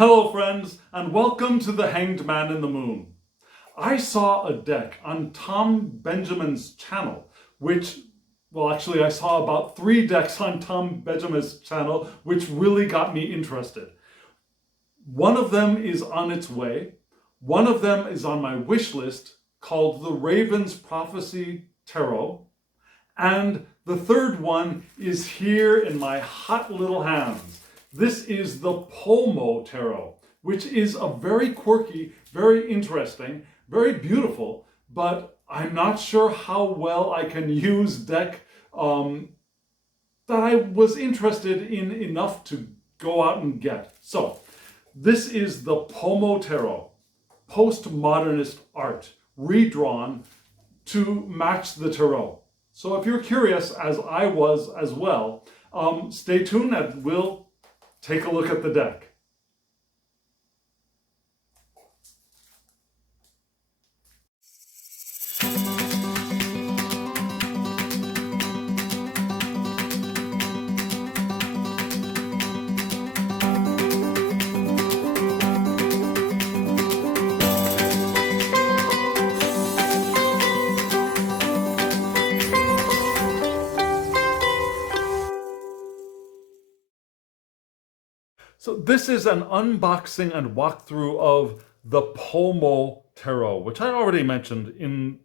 Hello friends, and welcome to The Hanged Man in the Moon. I saw a deck on Tom Benjamin's channel, I saw about 3 decks on Tom Benjamin's channel, which really got me interested. One of them is on its way. One of them is on my wish list, called the Raven's Prophecy Tarot. And the third one is here in my hot little hands. This is the PoMo Tarot, which is a very quirky, very interesting, very beautiful, but I'm not sure how well I can use deck that I was interested in enough to go out and get. So, this is the PoMo Tarot, postmodernist art, redrawn to match the tarot. So if you're curious, as I was as well, stay tuned and we'll take a look at the deck. So this is an unboxing and walkthrough of the PoMo Tarot, which I already mentioned in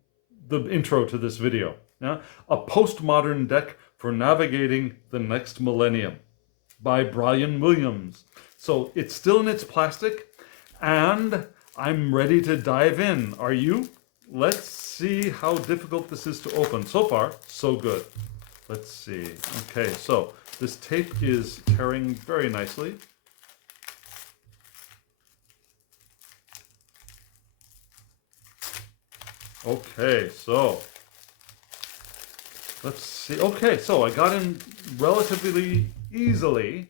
the intro to this video. Yeah? A postmodern deck for navigating the next millennium by Brian Williams. So it's still in its plastic and I'm ready to dive in. Are you? Let's see how difficult this is to open. So far, so good. Let's see. Okay, so this tape is tearing very nicely. Okay, so let's see. Okay, so I got in relatively easily.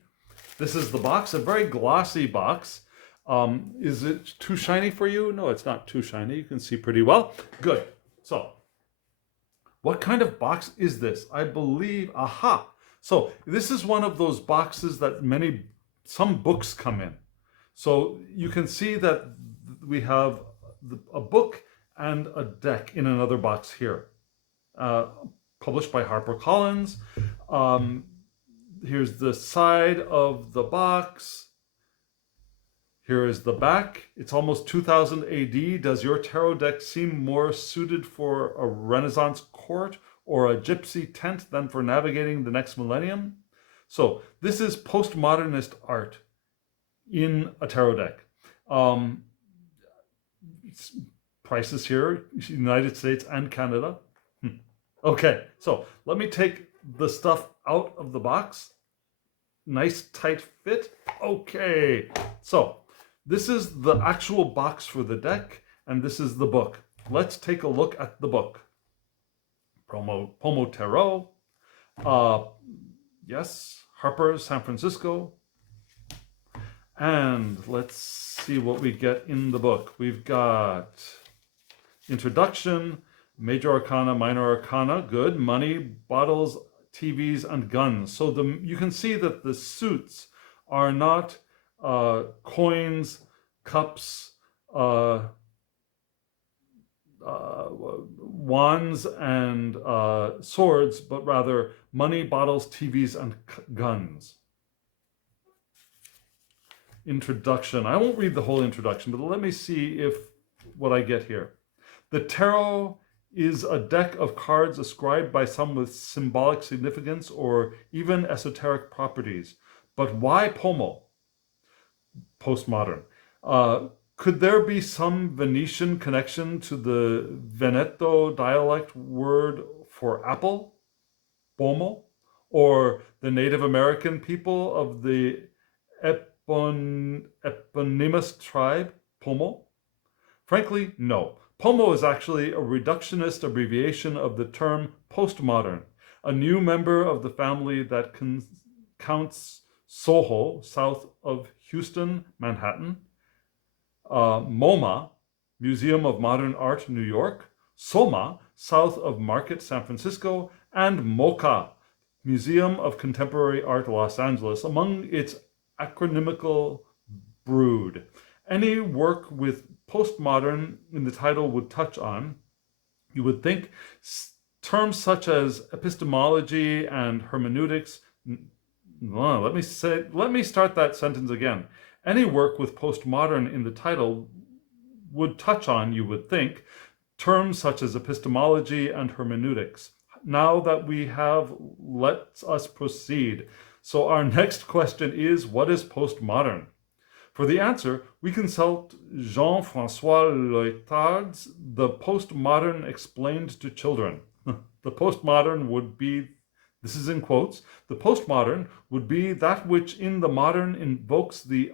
This is the box, a very glossy box. Is it too shiny for you? No, it's not too shiny. You can see pretty well. Good. So, what kind of box is this? I believe, aha. So, this is one of those boxes that some books come in. So, you can see that we have a book and a deck in another box here, published by HarperCollins. Here's the side of the box. Here is the back. It's almost 2000 AD. Does your tarot deck seem more suited for a Renaissance court or a gypsy tent than for navigating the next millennium? So this is postmodernist art in a tarot deck. Prices here, United States and Canada. Okay, so let me take the stuff out of the box. Nice tight fit. Okay, so this is the actual box for the deck, and this is the book. Let's take a look at the book. PoMo Tarot. Yes, Harper, San Francisco. And let's see what we get in the book. We've got introduction, major arcana, minor arcana, good, money, bottles, TVs, and guns. So you can see that the suits are not coins, cups, wands, and swords, but rather money, bottles, TVs, and guns. Introduction. I won't read the whole introduction, but let me see what I get here. The tarot is a deck of cards ascribed by some with symbolic significance or even esoteric properties. But why PoMo? Postmodern. Could there be some Venetian connection to the Veneto dialect word for apple, PoMo, or the Native American people of the eponymous tribe, PoMo? Frankly, no. PoMo is actually a reductionist abbreviation of the term postmodern, a new member of the family that counts Soho, south of Houston, Manhattan, MoMA, Museum of Modern Art, New York, SoMA, south of Market, San Francisco, and MoCA, Museum of Contemporary Art, Los Angeles, among its acronymical brood. Any work with postmodern in the title would touch on, you would think, terms such as epistemology and hermeneutics. Let me start that sentence again. Any work with postmodern in the title would touch on, you would think, terms such as epistemology and hermeneutics. Now that we have, let us proceed. So our next question is, what is postmodern? For the answer, we consult Jean-François Lyotard's The Postmodern Explained to Children. The postmodern would be, this is in quotes, the postmodern would be that which in the modern invokes the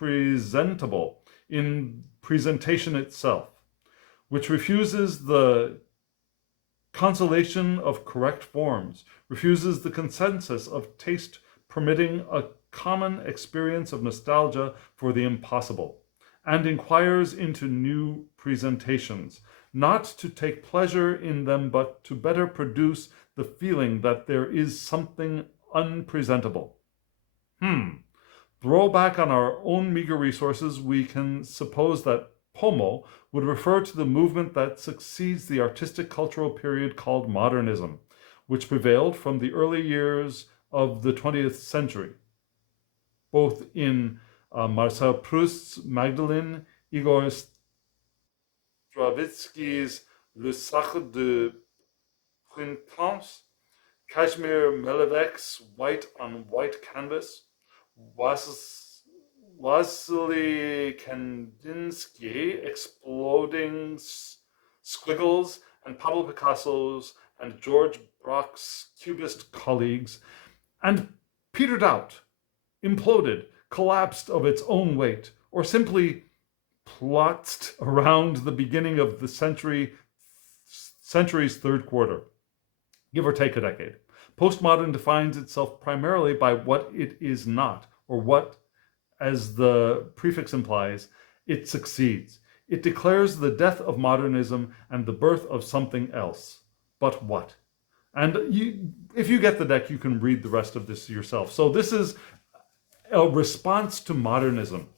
unpresentable in presentation itself, which refuses the consolation of correct forms, refuses the consensus of taste, permitting a common experience of nostalgia for the impossible, and inquires into new presentations, not to take pleasure in them, but to better produce the feeling that there is something unpresentable. Throw back on our own meager resources, we can suppose that PoMo would refer to the movement that succeeds the artistic cultural period called modernism, which prevailed from the early years of the 20th century, both in Marcel Proust's Magdalene, Igor Stravinsky's Le Sacre de Printemps, Kazimir Malevech's White on White Canvas, Wassily Kandinsky Exploding Squiggles, and Pablo Picasso's and George Braque's Cubist colleagues, and petered out, imploded, collapsed of its own weight, or simply plotzed around the beginning of the century's third quarter, give or take a decade. Postmodern defines itself primarily by what it is not, or what, as the prefix implies, it succeeds. It declares the death of modernism and the birth of something else. But what? And if you get the deck, you can read the rest of this yourself. So this is a response to modernism.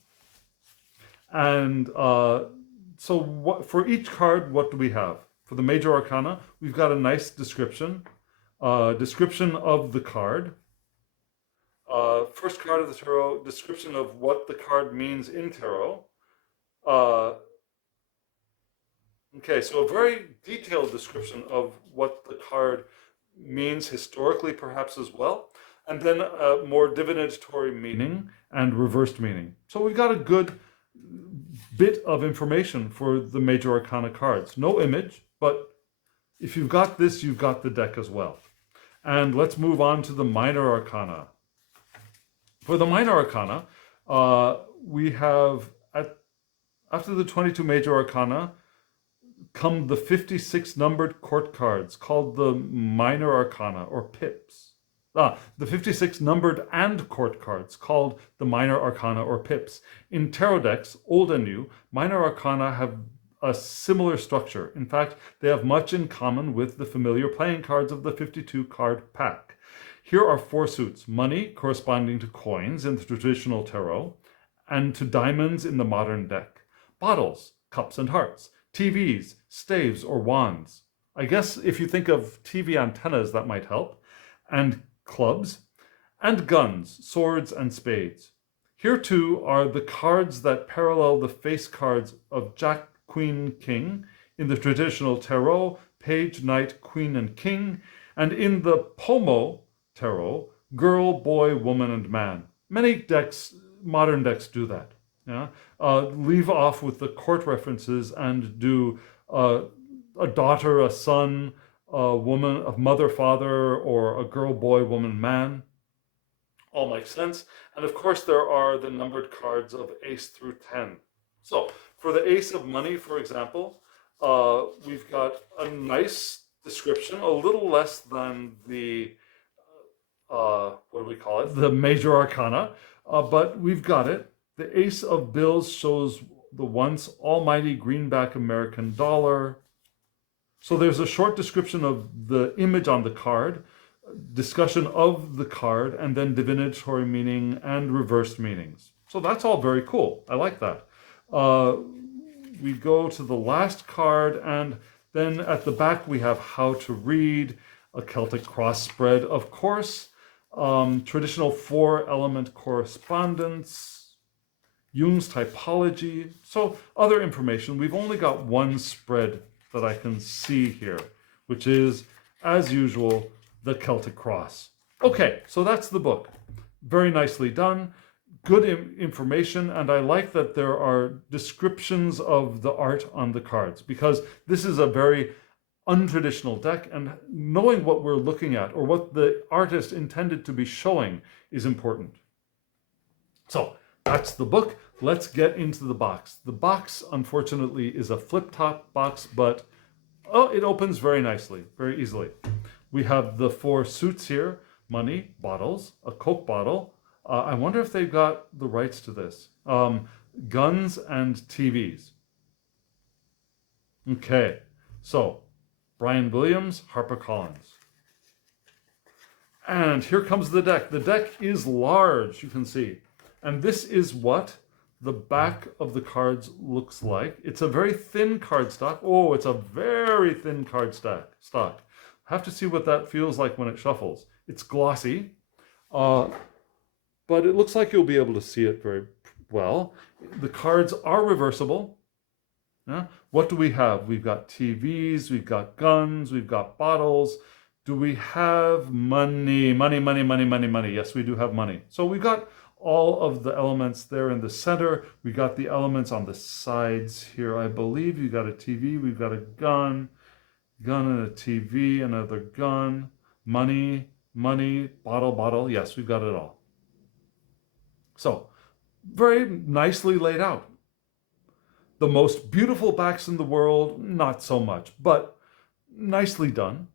And for each card, what do we have? For the Major Arcana, we've got a nice description of the card. First card of the tarot, description of what the card means in tarot. Okay, so a very detailed description of what the card means historically, perhaps as well, and then a more divinatory meaning and reversed meaning. So we've got a good bit of information for the Major Arcana cards. No image, but if you've got this, you've got the deck as well. And let's move on to the Minor Arcana. For the Minor Arcana, we have, after the 22 Major Arcana, come the 56 numbered court cards called the Minor Arcana, or pips. The 56 numbered and court cards called the Minor Arcana, or pips. In tarot decks, old and new, Minor Arcana have a similar structure. In fact, they have much in common with the familiar playing cards of the 52 card pack. Here are four suits: money, corresponding to coins in the traditional tarot, and to diamonds in the modern deck. Bottles, cups and hearts. TVs, staves or wands. I guess if you think of TV antennas, that might help. And clubs. And guns, swords and spades. Here too are the cards that parallel the face cards of Jack, Queen, King in the traditional tarot, Page, Knight, Queen, and King, and in the PoMo tarot, girl, boy, woman, and man. Many decks, modern decks, do that. Yeah? Leave off with the court references and do a daughter, a son, a woman, a mother, father, or a girl, boy, woman, man. All makes sense. And of course, there are the numbered cards of ace through 10. So for the ace of money, for example, we've got a nice description, a little less than the, what do we call it? The Major Arcana, but we've got it. The ace of bills shows the once almighty greenback American dollar. So there's a short description of the image on the card. discussion of the card, and then divinatory meaning and reversed meanings. So that's all very cool. I like that. We go to the last card, and then at the back we have how to read, a Celtic cross spread, of course, traditional 4-element correspondence, Jung's typology, so other information. We've only got one spread that I can see here, which is, as usual, the Celtic cross. Okay, so that's the book. Very nicely done, good information, and I like that there are descriptions of the art on the cards, because this is a very untraditional deck, and knowing what we're looking at or what the artist intended to be showing is important. So that's the book. Let's get into the box. The box, unfortunately, is a flip-top box, but it opens very nicely, very easily. We have the 4 suits here: money, bottles, a Coke bottle. I wonder if they've got the rights to this. Guns and TVs. Okay, so Brian Williams, HarperCollins. And here comes the deck. The deck is large, you can see. And this is what the back of the cards looks like. It's a very thin cardstock. Oh, it's a very thin cardstock. Have to see what that feels like when it shuffles. It's glossy, but it looks like you'll be able to see it very well. The cards are reversible. Yeah. What do we have? We've got TVs, we've got guns, we've got bottles. Do we have money? Money. Yes, we do have money. So we've got all of the elements there in the center. We got the elements on the sides here. I believe you got a TV, we've got a gun and a TV, another gun, money, bottle. Yes, we've got it all. So very nicely laid out. The most beautiful backs in the world, not so much, but nicely done.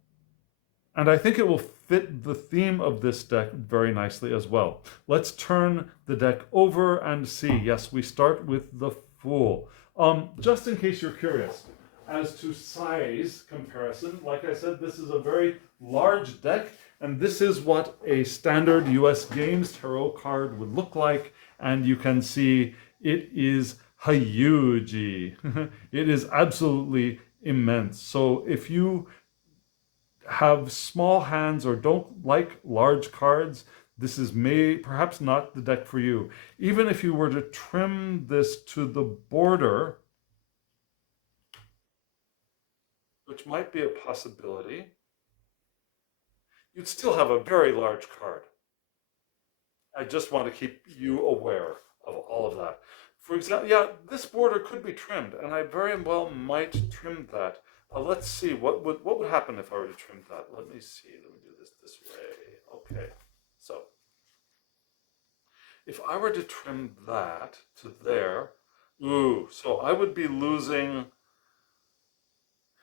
And I think it will fit the theme of this deck very nicely as well. Let's turn the deck over and see. Yes, we start with the Fool. Just in case you're curious, as to size comparison, like I said, this is a very large deck, and this is what a standard US Games tarot card would look like. And you can see it is huge. It is absolutely immense. So if you have small hands or don't like large cards, this is perhaps not the deck for you. Even if you were to trim this to the border, which might be a possibility, you'd still have a very large card. I just want to keep you aware of all of that. For example, yeah, this border could be trimmed, and I very well might trim that. Let's see, what would happen if I were to trim that? Let me see, let me do this way. Okay, so if I were to trim that to there, so I would be losing,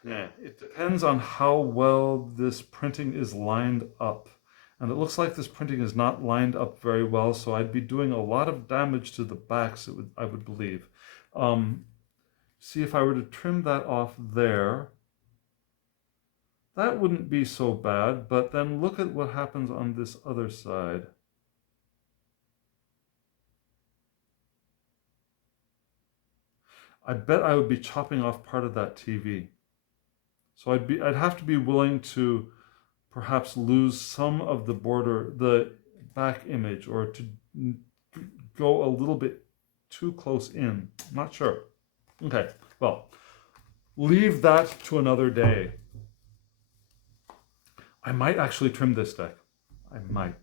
it depends on how well this printing is lined up. And it looks like this printing is not lined up very well, so I'd be doing a lot of damage to the backs, I would believe. See, if I were to trim that off there, that wouldn't be so bad, but then look at what happens on this other side. I bet I would be chopping off part of that TV. So I'd have to be willing to perhaps lose some of the border, the back image, or to go a little bit too close in. I'm not sure. Okay, well, leave that to another day. I might actually trim this deck. I might.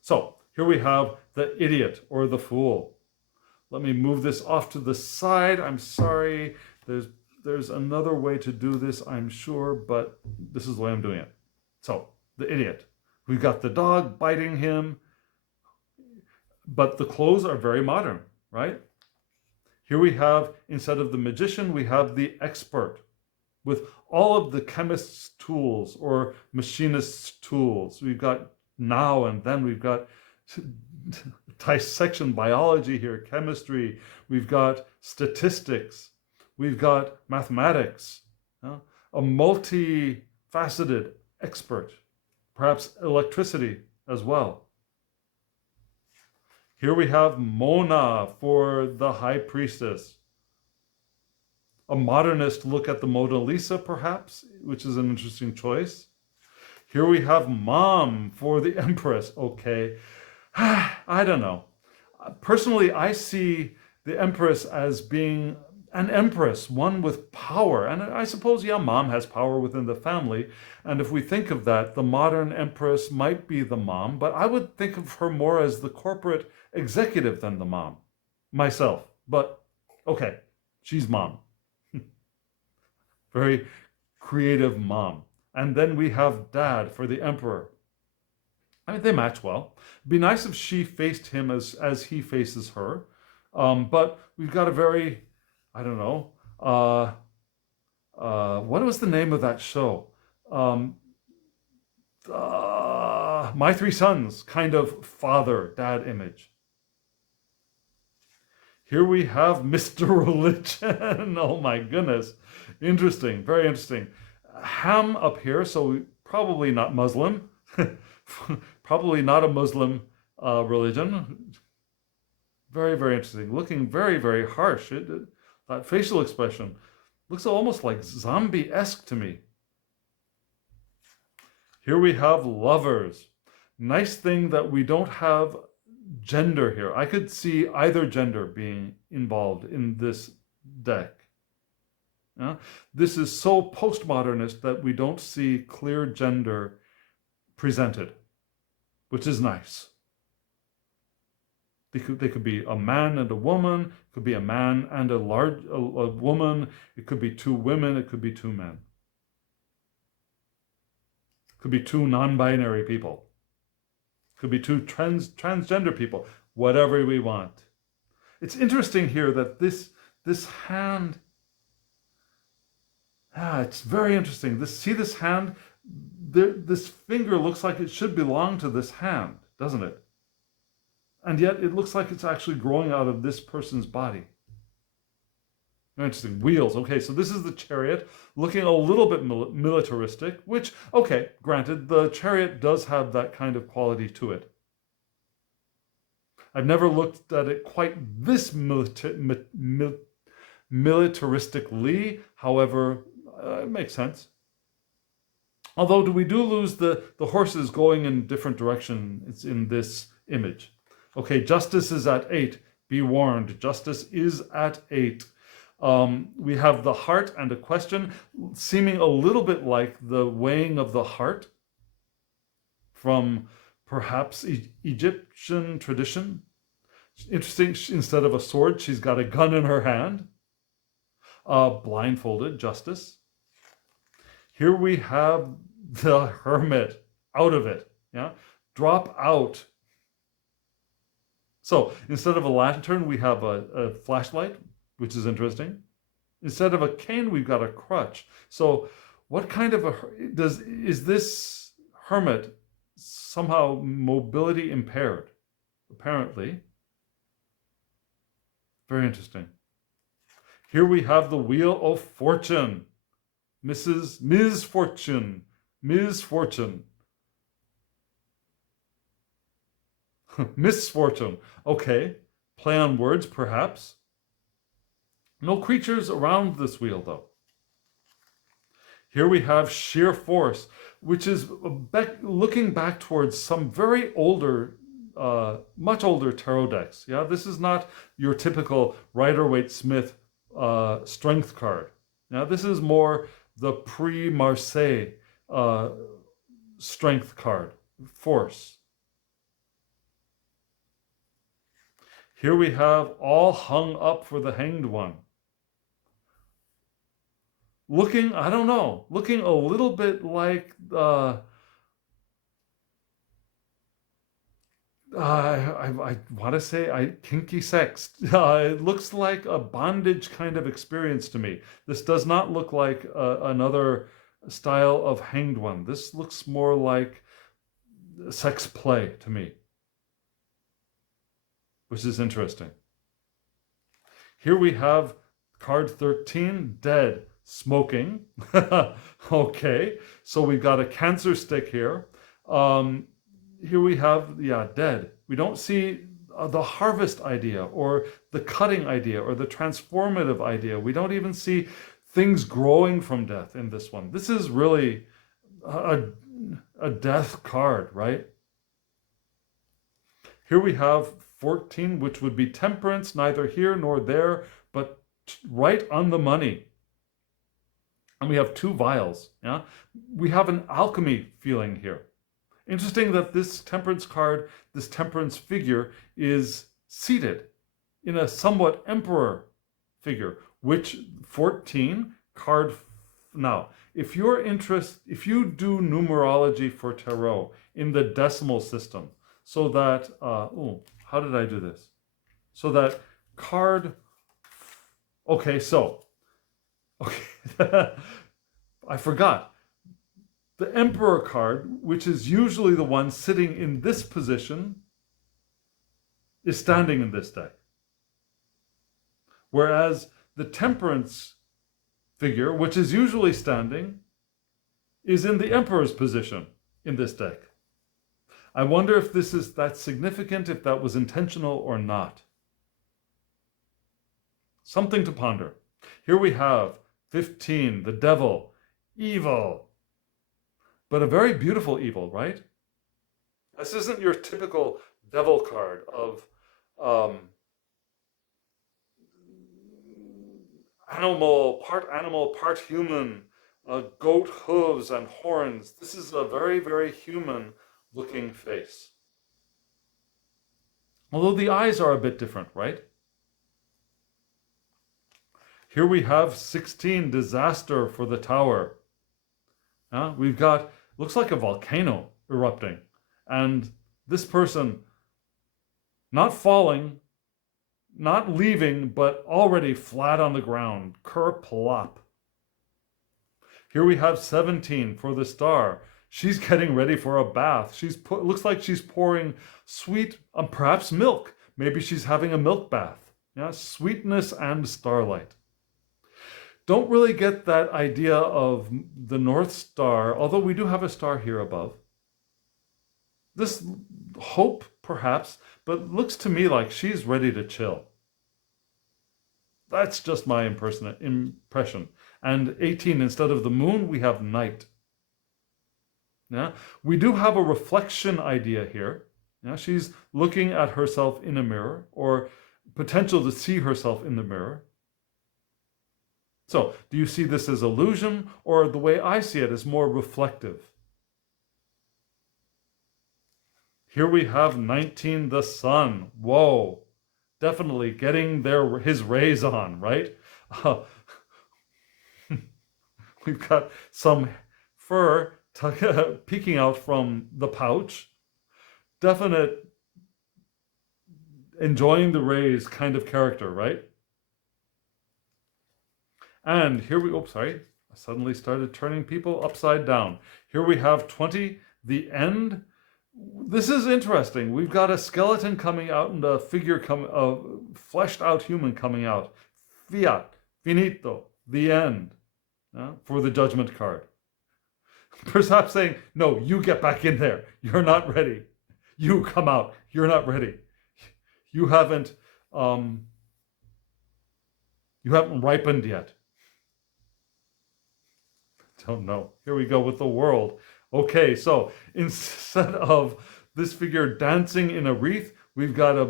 So here we have the Idiot or the Fool. Let me move this off to the side. I'm sorry. There's another way to do this, I'm sure, but this is the way I'm doing it. So, the Idiot. We've got the dog biting him, but the clothes are very modern, right? Here we have, instead of the magician, we have the expert with all of the chemist's tools or machinist's tools. We've got now and then, we've got dissection biology here, chemistry, we've got statistics, we've got mathematics, a multifaceted expert. perhaps electricity as well. Here we have Mona for the High Priestess. A modernist look at the Mona Lisa, perhaps, which is an interesting choice. Here we have Mom for the Empress. Okay, I don't know. Personally, I see the Empress as being an empress, one with power. And I suppose, yeah, Mom has power within the family. And if we think of that, the modern empress might be the mom, but I would think of her more as the corporate executive than the mom, myself. But okay, she's Mom. Very creative Mom. And then we have Dad for the Emperor. I mean, they match well. It'd be nice if she faced him as he faces her. But we've got a very, I don't know, what was the name of that show? My Three Sons kind of father-dad image. Here we have Mr. Religion. Oh my goodness. Interesting, very interesting. Ham up here, so probably not Muslim. Probably not a Muslim religion. Very, very interesting. Looking very, very harsh. That facial expression looks almost like zombie-esque to me. Here we have Lovers. Nice thing that we don't have gender here. I could see either gender being involved in this deck. Yeah? This is so postmodernist that we don't see clear gender presented, which is nice. They could be a man and a woman. It could be a man and a woman. It could be two women. It could be two men. It could be two non-binary people. It could be two transgender people. Whatever we want. It's interesting here that this hand. It's very interesting. See this hand. This finger looks like it should belong to this hand, doesn't it? And yet it looks like it's actually growing out of this person's body. Interesting. Wheels. Okay, so this is the Chariot, looking a little bit militaristic, which, okay, granted, the Chariot does have that kind of quality to it. I've never looked at it quite this militaristically. However, it makes sense. Although we do lose the horses going in different directions in this image. Okay, justice is at 8. Be warned, justice is at 8. We have the heart and a question, seeming a little bit like the weighing of the heart from perhaps Egyptian tradition. Interesting, instead of a sword, she's got a gun in her hand. Blindfolded, justice. Here we have the hermit, out of it. Yeah, drop out. So instead of a lantern, we have a flashlight, which is interesting. Instead of a cane, we've got a crutch. So what kind of is this hermit somehow mobility impaired? Apparently. Very interesting. Here we have the Wheel of Fortune. Ms. Fortune. Ms. Fortune. Misfortune. Okay. Play on words, perhaps. No creatures around this wheel, though. Here we have Sheer Force, which is looking back towards some very older, much older tarot decks. Yeah, this is not your typical Rider-Waite-Smith strength card. Now, this is more the pre-Marseille strength card, Force. Here we have All Hung Up for the Hanged One. Looking, I don't know, looking a little bit like I want to say kinky sex. It looks like a bondage kind of experience to me. This does not look like another style of hanged one. This looks more like sex play to me, which is interesting. Here we have card 13, Dead, Smoking. Okay, so we've got a cancer stick here. Here we have, dead. We don't see the harvest idea or the cutting idea or the transformative idea. We don't even see things growing from death in this one. This is really a death card, right? Here we have 14, which would be temperance, neither here nor there, but right on the money. And we have 2 vials. Yeah, we have an alchemy feeling here. Interesting that this temperance card, this temperance figure, is seated in a somewhat emperor figure, which 14 card. Now, if you do numerology for tarot in the decimal system, so that how did I do this? So that card. Okay, I forgot. The Emperor card, which is usually the one sitting in this position, is standing in this deck. Whereas the Temperance figure, which is usually standing, is in the Emperor's position in this deck. I wonder if that's significant, if that was intentional or not. Something to ponder. Here we have 15, the devil, evil. But a very beautiful evil, right? This isn't your typical devil card of animal, part human, goat hooves and horns. This is a very, very human looking face. Although the eyes are a bit different, right? Here we have 16, disaster for the tower. We've got, looks like a volcano erupting. And this person not falling, not leaving, but already flat on the ground. Kerplop. Here we have 17 for the star. She's getting ready for a bath. Looks like she's pouring sweet, perhaps milk. Maybe she's having a milk bath. Yeah, sweetness and starlight. Don't really get that idea of the North Star, although we do have a star here above. This hope, perhaps, but looks to me like she's ready to chill. That's just my impression. And 18, instead of the moon, we have night. Yeah, we do have a reflection idea here. Yeah, she's looking at herself in a mirror, or potential to see herself in the mirror. So, do you see this as illusion, or the way I see it as more reflective? Here we have 19, the sun. Whoa, definitely getting his rays on, right? We've got some fur peeking out from the pouch. Definite enjoying the rays kind of character, right? And here I suddenly started turning people upside down. Here we have 20, the end. This is interesting. We've got a skeleton coming out and a figure fleshed out human coming out. Fiat, finito, the end, for the judgment card. Perhaps saying, no, you get back in there. You're not ready. You come out. You're not ready. You haven't ripened yet. Don't know. Here we go with the world. Okay, so instead of this figure dancing in a wreath, we've got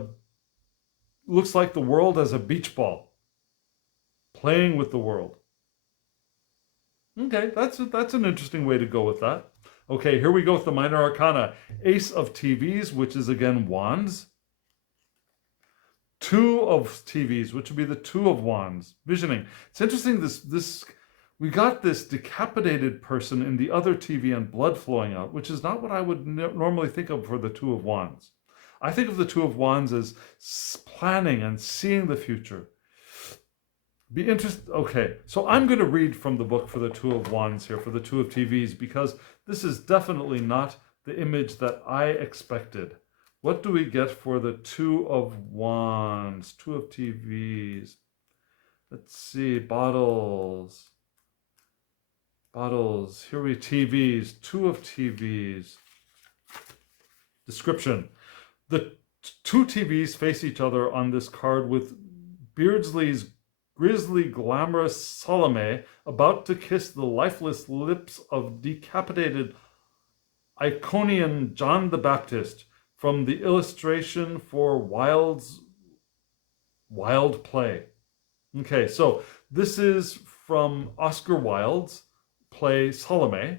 looks like the world as a beach ball, playing with the world. Okay, that's an interesting way to go with that. Okay, here we go with the minor arcana. Ace of TVs, which is again wands. 2 of TVs, which would be the 2 of wands. Visioning. It's interesting, we got this decapitated person in the other TV and blood flowing out, which is not what I would normally think of for the 2 of wands. I think of the 2 of wands as planning and seeing the future. Be interested. Okay, so I'm going to read from the book for the 2 of wands here, for the 2 of TVs, because this is definitely not the image that I expected. What do we get for the 2 of wands, 2 of TVs? Let's see, bottles. Here we TVs, 2 of TVs. Description. The two TVs face each other on this card with Beardsley's grisly, glamorous Salome about to kiss the lifeless lips of decapitated Iconian John the Baptist from the illustration for Wilde's Wild Play. Okay, so this is from Oscar Wilde's play Salome.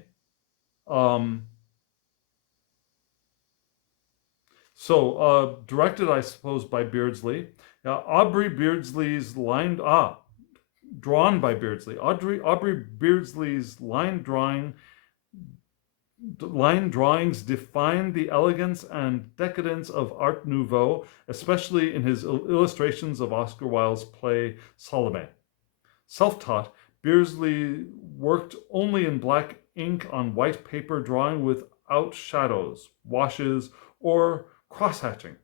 Directed, I suppose, by Beardsley. Aubrey Beardsley's drawn by Beardsley. Aubrey Beardsley's line drawings define the elegance and decadence of Art Nouveau, especially in his illustrations of Oscar Wilde's play Salome. Self-taught, Beardsley worked only in black ink on white paper, drawing without shadows, washes, or cross-hatching.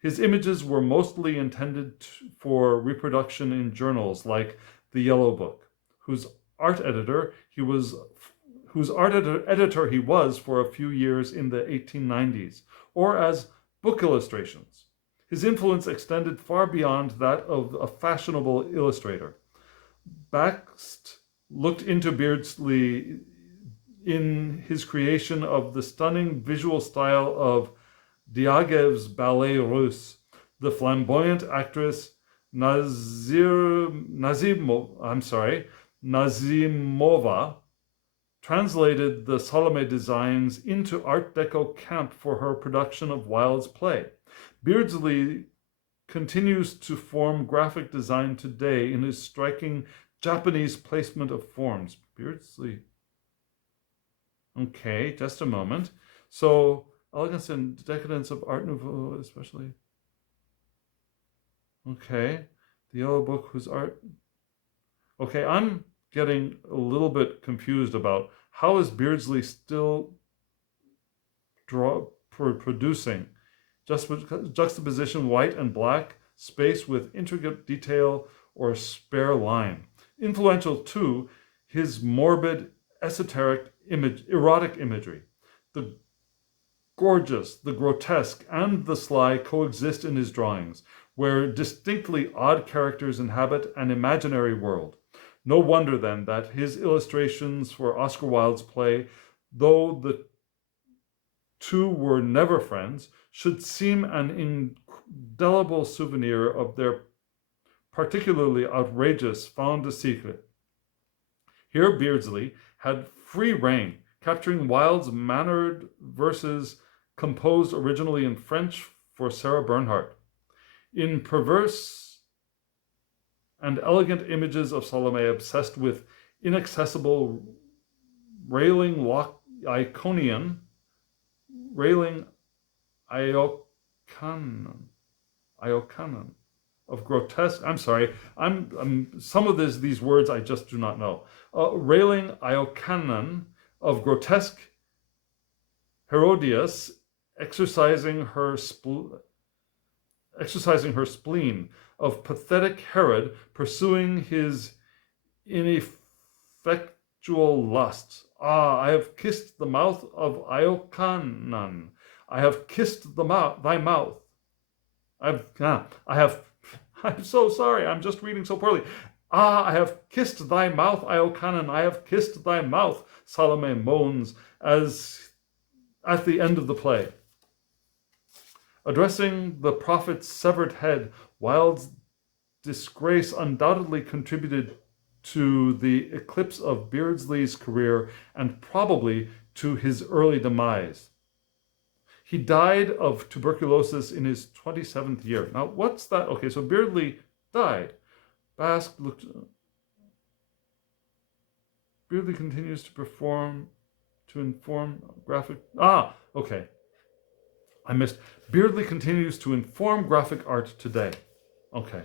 His images were mostly intended for reproduction in journals like The Yellow Book, whose art editor he was for a few years in the 1890s, or as book illustrations. His influence extended far beyond that of a fashionable illustrator. Bakst looked into Beardsley in his creation of the stunning visual style of Diaghev's Ballet Russe. The flamboyant actress Nazimova translated the Salome designs into Art Deco camp for her production of Wilde's play. Beardsley continues to form graphic design today in his striking Japanese placement of forms. Beardsley. Okay, just a moment. So, elegance and decadence of Art Nouveau, especially. Okay, The Yellow Book, whose art... Okay, I'm getting a little bit confused about how is Beardsley still producing juxtaposition white and black, space with intricate detail or spare line. Influential too, his morbid, esoteric, erotic imagery. The gorgeous, the grotesque, and the sly coexist in his drawings, where distinctly odd characters inhabit an imaginary world. No wonder, then, that his illustrations for Oscar Wilde's play, though the two were never friends, should seem an indelible souvenir of their particularly outrageous fin de siècle. Here Beardsley had free rein, capturing Wilde's mannered verses composed originally in French for Sarah Bernhardt. In perverse and elegant images of Salome obsessed with inaccessible railing Iconian, railing Iocanon of grotesque. I'm sorry. I'm some of these words I just do not know. Railing Iocanon of grotesque Herodias exercising her spleen, of pathetic Herod pursuing his ineffectual lusts. I have kissed the mouth of Iocanon. I have kissed thy mouth. I'm so sorry, I'm just reading so poorly. I have kissed thy mouth, Iocanon. I have kissed thy mouth, Salome moans as at the end of the play. Addressing the prophet's severed head, Wilde's disgrace undoubtedly contributed to the eclipse of Beardsley's career and probably to his early demise. He died of tuberculosis in his 27th year. Now, what's that? Okay, so Beardsley died. Beardsley continues to inform graphic... okay. I missed. Beardsley continues to inform graphic art today. Okay.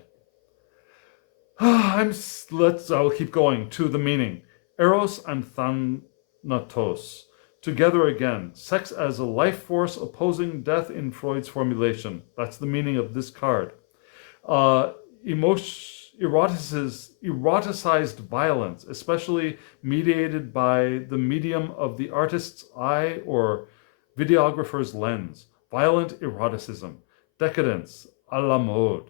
I'll keep going to the meaning. Eros and Thanatos. Together again. Sex as a life force opposing death in Freud's formulation. That's the meaning of this card. Eroticized violence, especially mediated by the medium of the artist's eye or videographer's lens. violent eroticism, decadence, à la mode.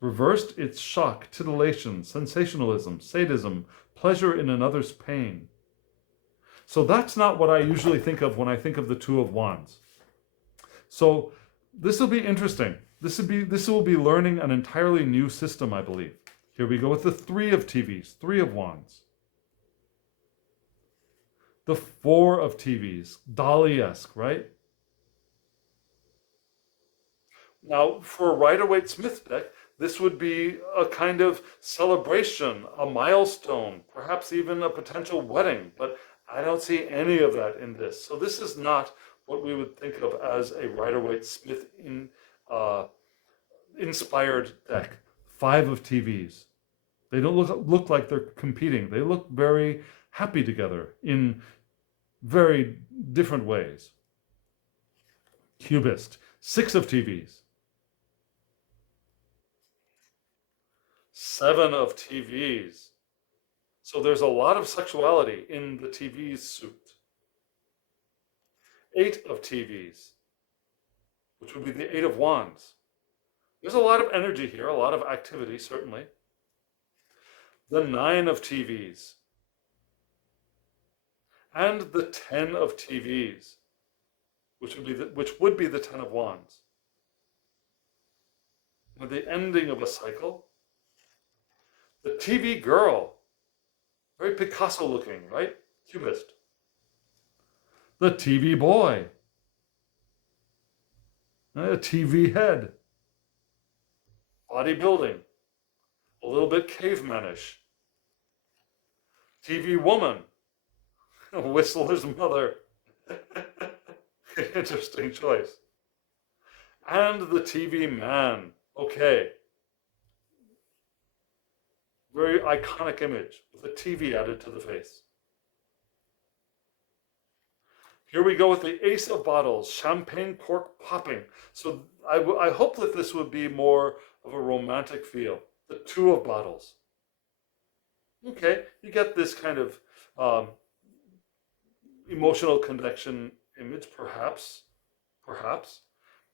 Reversed, it's shock, titillation, sensationalism, sadism, pleasure in another's pain. So that's not what I usually think of when I think of the Two of Wands. So this will be interesting. This will be learning an entirely new system, I believe. Here we go with the Three of TVs, Three of Wands. The Four of TVs, Dali-esque, right? Now, for a Rider-Waite-Smith deck, this would be a kind of celebration, a milestone, perhaps even a potential wedding, but I don't see any of that in this. So this is not what we would think of as a Rider-Waite-Smith inspired deck. Five of TVs. They don't look like they're competing. They look very happy together in very different ways. Cubist. Six of TVs. Seven of TVs. So there's a lot of sexuality in the TV's suit. Eight of TVs, which would be the Eight of Wands. There's a lot of energy here, a lot of activity, certainly. The Nine of TVs. And the Ten of TVs, which would be the Ten of Wands. With the ending of a cycle. The TV girl. Very Picasso looking, right? Cubist. The TV boy. A TV head. Bodybuilding. A little bit cavemanish. TV woman. Whistler's mother. Interesting choice. And the TV man. Okay. Very iconic image with a TV added to the face. Here we go with the Ace of Bottles, champagne cork popping. So I hope that this would be more of a romantic feel. The Two of Bottles. Okay, you get this kind of emotional connection image, perhaps.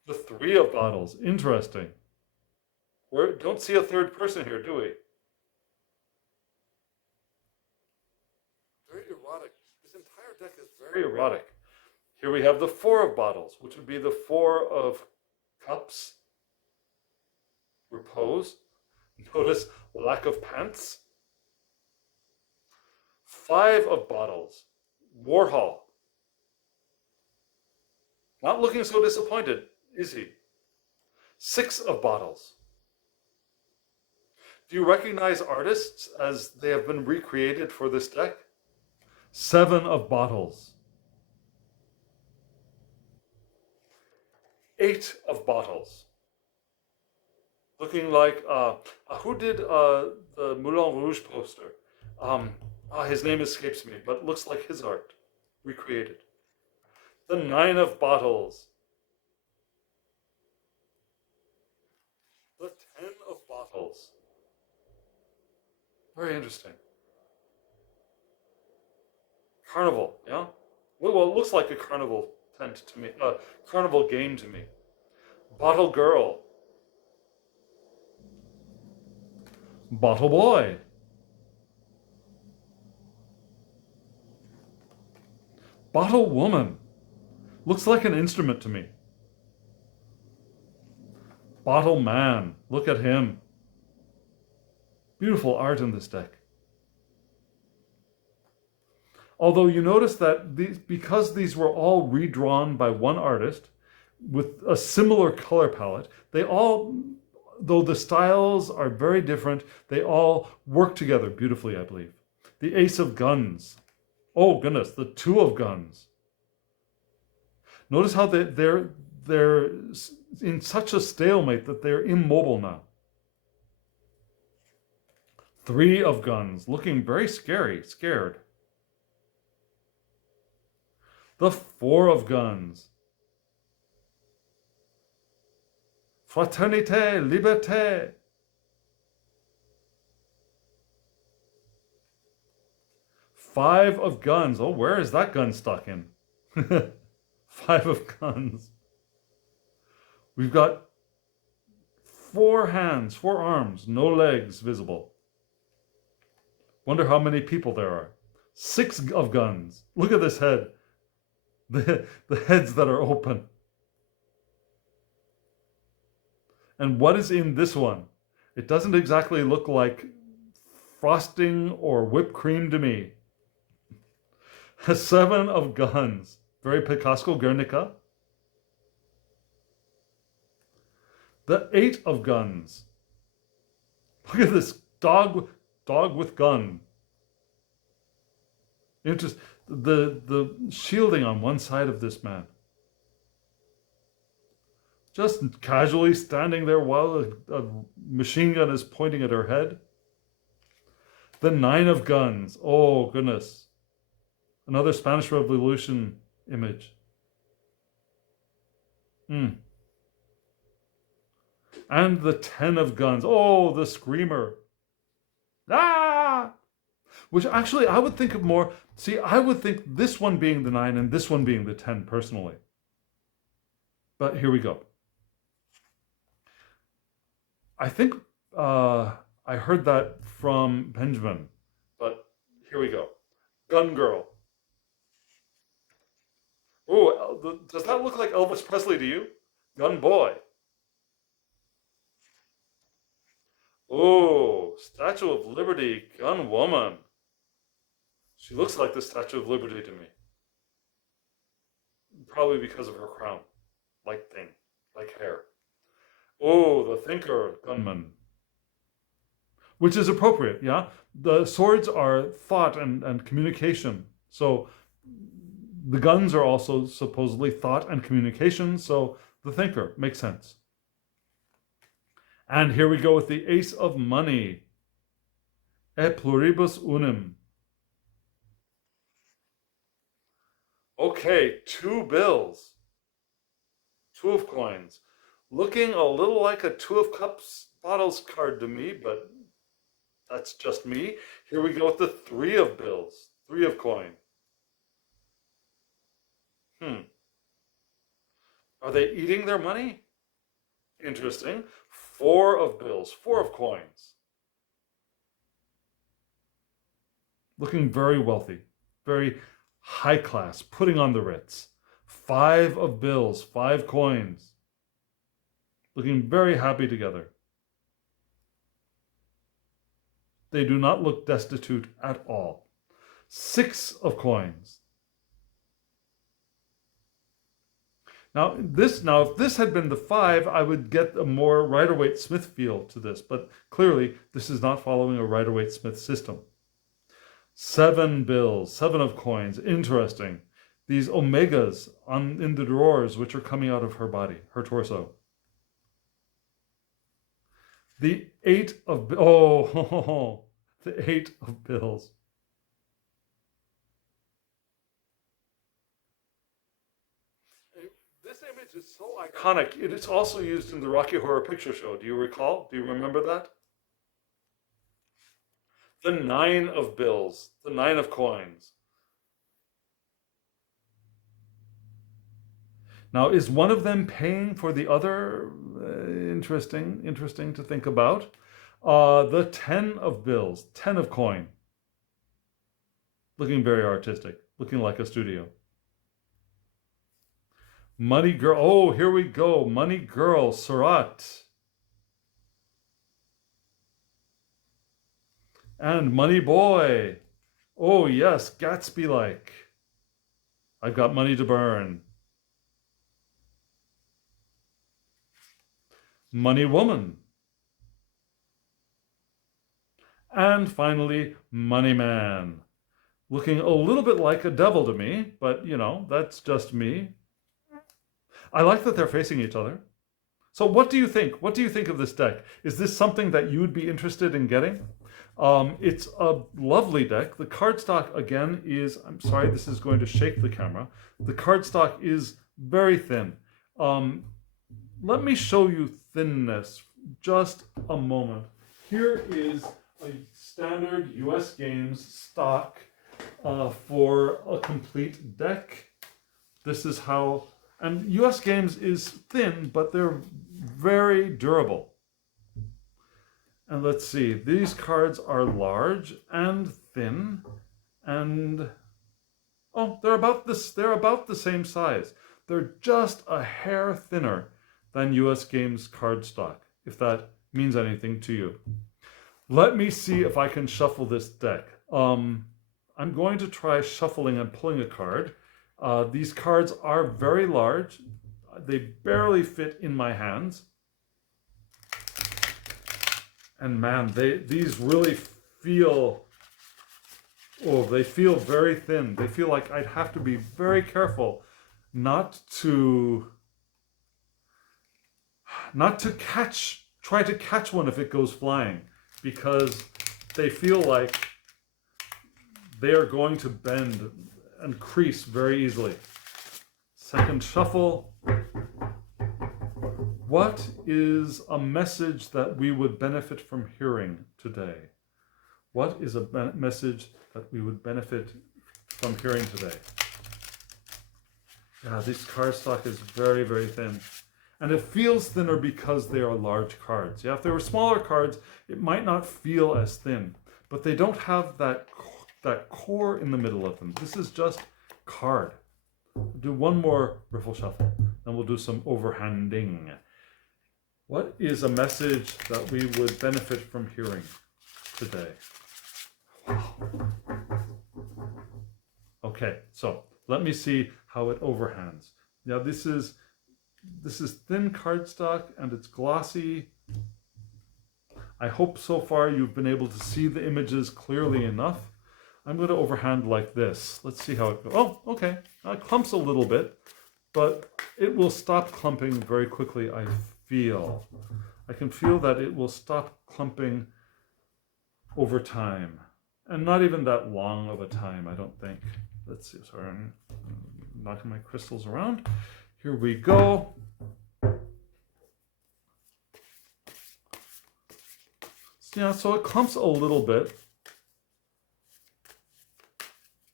The Three of Bottles, interesting. We don't see a third person here, do we? Very erotic. This entire deck is very erotic. Here we have the Four of Bottles, which would be the Four of Cups. Repose. Notice lack of pants. Five of Bottles. Warhol. Not looking so disappointed, is he? Six of Bottles. Do you recognize artists as they have been recreated for this deck? Seven of Bottles. Eight of Bottles. Looking like, who did the Moulin Rouge poster? His name escapes me, but looks like his art, recreated. The Nine of Bottles. The Ten of Bottles. Very interesting. Carnival, yeah? Well, it looks like a carnival tent to me, carnival game to me. Bottle Girl. Bottle Boy. Bottle Woman. Looks like an instrument to me. Bottle Man. Look at him. Beautiful art in this deck. Although you notice that because these were all redrawn by one artist with a similar color palette, they all, though the styles are very different, they all work together beautifully, I believe. The Ace of Guns. Oh goodness, the Two of Guns. Notice how they're in such a stalemate that they're immobile now. Three of Guns, looking very scared. The Four of Guns. Fraternité, liberté. Five of Guns. Oh, where is that gun stuck in? Five of Guns. We've got 4 hands, 4 arms, no legs visible. Wonder how many people there are. 6 of guns. Look at this head. The heads that are open. And what is in this one? It doesn't exactly look like frosting or whipped cream to me. 7 of guns. Very Picasso Guernica. The 8 of guns. Look at this dog with gun. Interest the shielding on one side of this man. Just casually standing there while a machine gun is pointing at her head. The 9 of guns. Oh, goodness. Another Spanish Revolution image. And the 10 of guns. Oh, the screamer. Ah! Which actually I would think of more. See, I would think this one being the 9 and this one being the 10 personally. But here we go. I think I heard that from Benjamin. But here we go. Gun Girl. Oh, does that look like Elvis Presley to you? Gun Boy. Oh, Statue of Liberty, Gun Woman. She looks like the Statue of Liberty to me. Probably because of her crown. Like thing. Like hair. Oh, the Thinker, Gunman. Which is appropriate, yeah? The swords are thought and communication. So the guns are also supposedly thought and communication. So the Thinker makes sense. And here we go with the Ace of Money. E pluribus unum. Okay, 2 bills. 2 of coins. Looking a little like a 2 of cups bottles card to me, but that's just me. Here we go with the 3 of bills. 3 of coin. Are they eating their money? Interesting. 4 of bills. 4 of coins. Looking very wealthy. Very high class. Putting on the Ritz. 5 of bills. 5 coins. Looking very happy together. They do not look destitute at all. 6 of coins. Now, if this had been the 5, I would get a more Rider-Waite-Smith feel to this, but clearly this is not following a Rider-Waite-Smith system. 7 bills, 7 of coins, interesting. These omegas in the drawers which are coming out of her body, her torso. The 8 of, the 8 of bills. This image is so iconic. It is also used in the Rocky Horror Picture Show. Do you recall? Do you remember that? The 9 of bills, the 9 of coins. Now, is one of them paying for the other? Interesting to think about. The 10 of bills, 10 of coin. Looking very artistic, looking like a studio. Money Girl, oh, here we go. Money Girl, Surat. And Money Boy. Oh, yes, Gatsby-like. I've got money to burn. Money Woman. And finally, Money Man. Looking a little bit like a devil to me, but, you know, that's just me. I like that they're facing each other. So what do you think? What do you think of this deck? Is this something that you would be interested in getting? It's a lovely deck. The cardstock, again, is, I'm sorry, this is going to shake the camera. The cardstock is very thin. Let me show you thinness just a moment. Here is a standard US Games stock for a complete deck. This is how And US Games is thin, but they're very durable. And let's see, these cards are large and thin, and they're about the same size. They're just a hair thinner than US Games cardstock, if that means anything to you. Let me see if I can shuffle this deck. I'm going to try shuffling and pulling a card. These cards are very large. They barely fit in my hands. And man, these really feel, they feel very thin. They feel like I'd have to be very careful not to try to catch one if it goes flying, because they feel like they are going to bend and crease very easily. Second shuffle. What is a message that we would benefit from hearing today? What is a message that we would benefit from hearing today? Yeah, this cardstock is very, very thin. And it feels thinner because they are large cards. Yeah, if they were smaller cards, it might not feel as thin. But they don't have that core in the middle of them. This is just card. We'll do one more riffle shuffle, then we'll do some overhanding. What is a message that we would benefit from hearing today? Wow. Okay, so let me see how it overhands. Now this is thin cardstock and it's glossy. I hope so far you've been able to see the images clearly enough. I'm going to overhand like this. Let's see how it goes. Oh, okay. It clumps a little bit, but it will stop clumping very quickly, I feel. I can feel that it will stop clumping over time. And not even that long of a time, I don't think. Let's see. Sorry, I'm knocking my crystals around. Here we go. Yeah, so it clumps a little bit.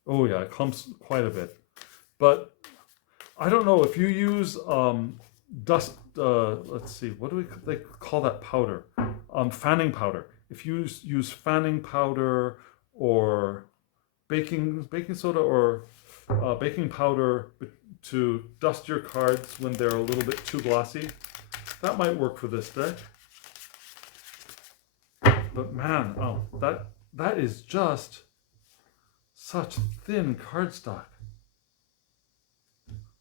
Oh yeah, it clumps quite a bit. But I don't know if you use dust, let's see, what do they call that powder? Fanning powder. If you use fanning powder or baking soda or baking powder to dust your cards when they're a little bit too glossy, that might work for this deck. But man, that is just such thin cardstock.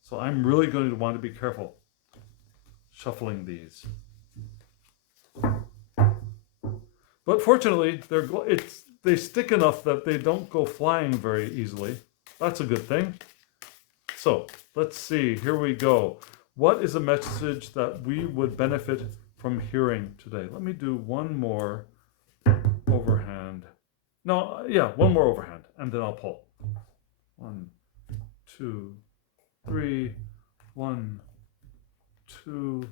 So I'm really going to want to be careful shuffling these. But fortunately, they stick enough that they don't go flying very easily. That's a good thing. So let's see, here we go. What is a message that we would benefit from hearing today? Let me do one more overhand. No, yeah, one more overhand, and then I'll pull. 1, 2, 3. 1, 2,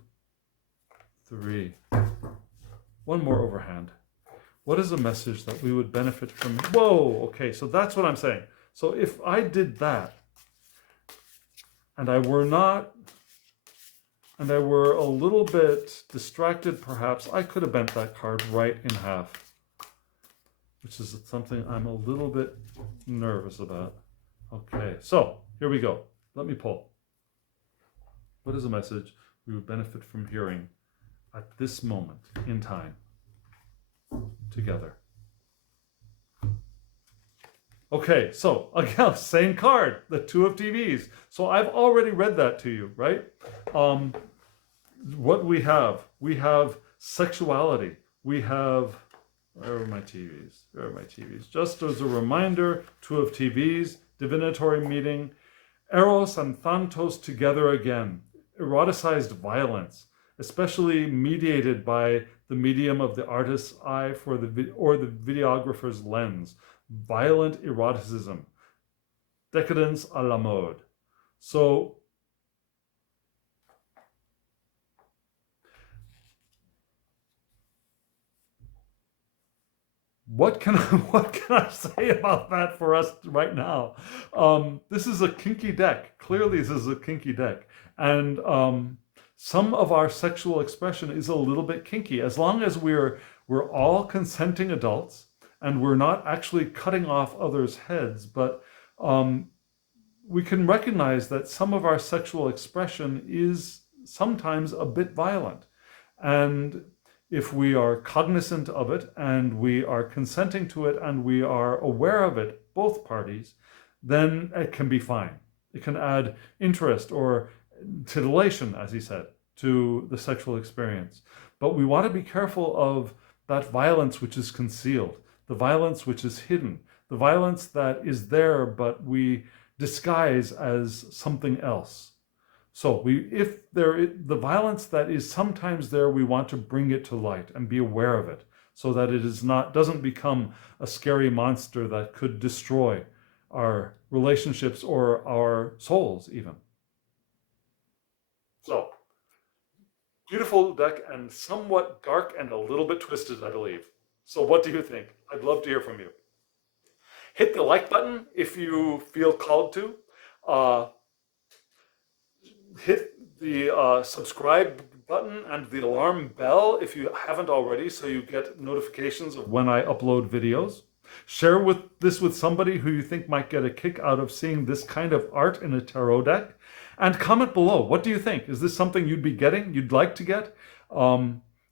3. One more overhand. What is a message that we would benefit from? Whoa, okay, so that's what I'm saying. So if I did that, and I were a little bit distracted perhaps, I could have bent that card right in half, which is something I'm a little bit nervous about. Okay, so here we go. Let me pull. What is a message we would benefit from hearing at this moment in time together? Okay, so again, same card, the Two of TVs. So I've already read that to you, right? What we have sexuality. We have, where are my TVs? Where are my TVs? Just as a reminder, Two of TVs, divinatory meeting, Eros and Thanatos together again. Eroticized violence, especially mediated by the medium of the artist's eye or the videographer's lens. Violent eroticism, decadence à la mode. So what can I say about that for us right now? This is a kinky deck. Clearly, this is a kinky deck, And some of our sexual expression is a little bit kinky. As long as we're all consenting adults and we're not actually cutting off others' heads, but we can recognize that some of our sexual expression is sometimes a bit violent. And if we are cognizant of it and we are consenting to it and we are aware of it, both parties, then it can be fine. It can add interest or titillation, as he said, to the sexual experience. But we want to be careful of that violence which is concealed, the violence which is hidden, the violence that is there but we disguise as something else. So if the violence that is sometimes there, we want to bring it to light and be aware of it, so that it doesn't become a scary monster that could destroy our relationships or our souls even. So, beautiful deck and somewhat dark and a little bit twisted, I believe. So what do you think? I'd love to hear from you. Hit the like button if you feel called to. Hit the subscribe button and the alarm bell if you haven't already, so you get notifications of when I upload videos. Share this with somebody who you think might get a kick out of seeing this kind of art in a tarot deck. And comment below. What do you think? Is this something you'd like to get?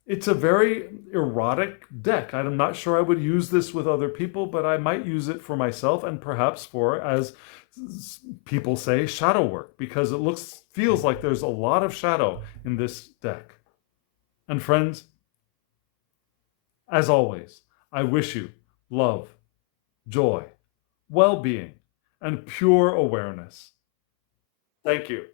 It's a very erotic deck. I'm not sure I would use this with other people, but I might use it for myself and perhaps for, as people say, shadow work, because it feels like there's a lot of shadow in this deck. And friends, as always, I wish you love, joy, well-being, and pure awareness. Thank you.